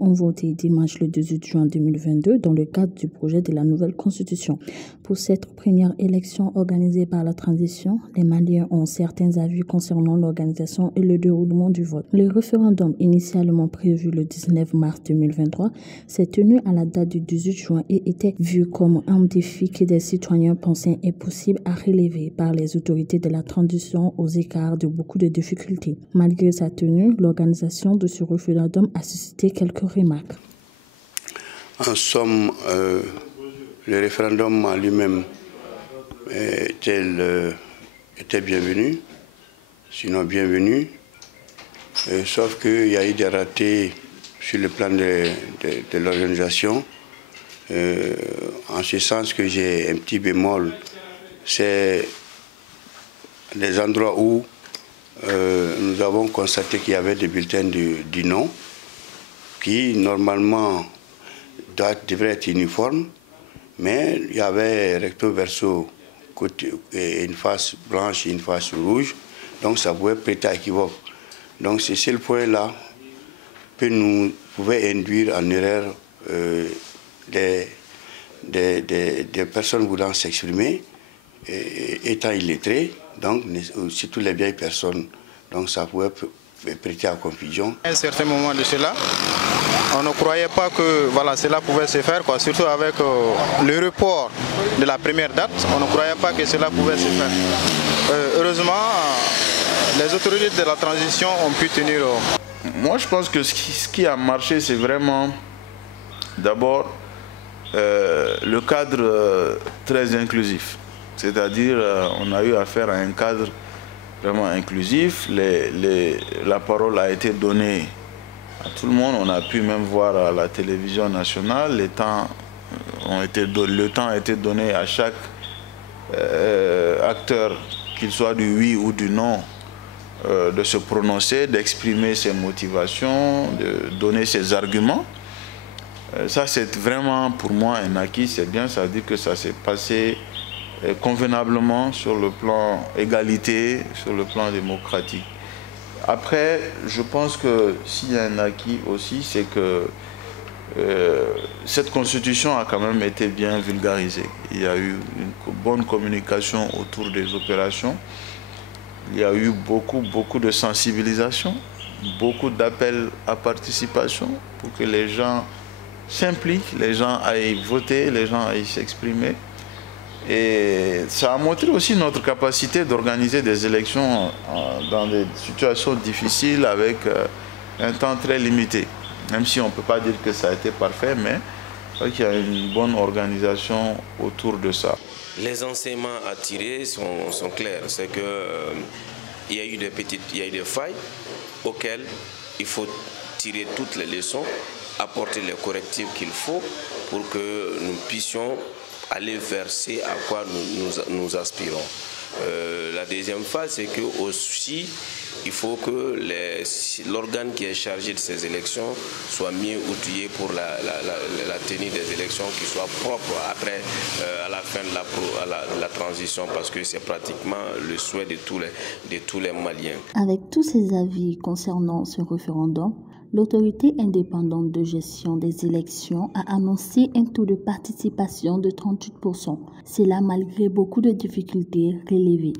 ont voté dimanche le 18 juin 2022 dans le cadre du projet de la nouvelle constitution. Pour cette première élection organisée par la transition, les Maliens ont certains avis concernant l'organisation et le déroulement du vote. Le référendum initialement prévu le 19 mars 2023 s'est tenu à la date du 18 juin et était vu comme un défi que des citoyens pensaient impossible à relever par les autorités de la transition aux écarts de beaucoup de difficultés. Malgré sa tenue, l'organisation de ce référendum a suscité quelques remarques. En somme, le référendum en lui-même était bienvenu, sinon bienvenu, sauf qu'il y a eu des ratés sur le plan de l'organisation, en ce sens que j'ai un petit bémol, c'est les endroits où nous avons constaté qu'il y avait des bulletins du non, qui normalement devraient être uniformes, mais il y avait recto verso, une face blanche et une face rouge, donc ça pouvait prêter à équivoque. Donc c'est ce point-là que nous pouvait induire en erreur des personnes voulant s'exprimer, étant illettrés, donc surtout les vieilles personnes, donc ça pouvait prêter à confusion. À un certain moment de cela, on ne croyait pas que cela pouvait se faire, surtout avec le report de la première date, on ne croyait pas que cela pouvait se faire. Heureusement, les autorités de la transition ont pu tenir. Moi, je pense que ce qui a marché, c'est vraiment d'abord le cadre très inclusif. C'est-à-dire, on a eu affaire à un cadre vraiment inclusif. La parole a été donnée à tout le monde. On a pu même voir à la télévision nationale. Le temps a été donné à chaque acteur, qu'il soit du oui ou du non, de se prononcer, d'exprimer ses motivations, de donner ses arguments. Ça, c'est vraiment pour moi un acquis, c'est bien, ça veut dire que ça s'est passé convenablement sur le plan égalité, sur le plan démocratique. Après, je pense que s'il y a un acquis aussi, c'est que cette constitution a quand même été bien vulgarisée. Il y a eu une bonne communication autour des opérations. Il y a eu beaucoup de sensibilisation, beaucoup d'appels à participation pour que les gens s'impliquent, les gens aillent voter, les gens aillent s'exprimer. Et ça a montré aussi notre capacité d'organiser des élections dans des situations difficiles avec un temps très limité. Même si on ne peut pas dire que ça a été parfait, mais il y a une bonne organisation autour de ça. Les enseignements à tirer sont clairs. C'est qu'il y a eu des failles auxquelles il faut tirer toutes les leçons, apporter les correctifs qu'il faut pour que nous puissions aller vers ce à quoi nous aspirons. La deuxième phase, c'est que aussi, il faut que l'organe qui est chargé de ces élections soit mieux outillé pour la tenue des élections, qui soit propre après, à la fin de la transition, parce que c'est pratiquement le souhait de tous les Maliens. Avec tous ces avis concernant ce référendum, l'autorité indépendante de gestion des élections a annoncé un taux de participation de 38%. C'est là malgré beaucoup de difficultés relevées.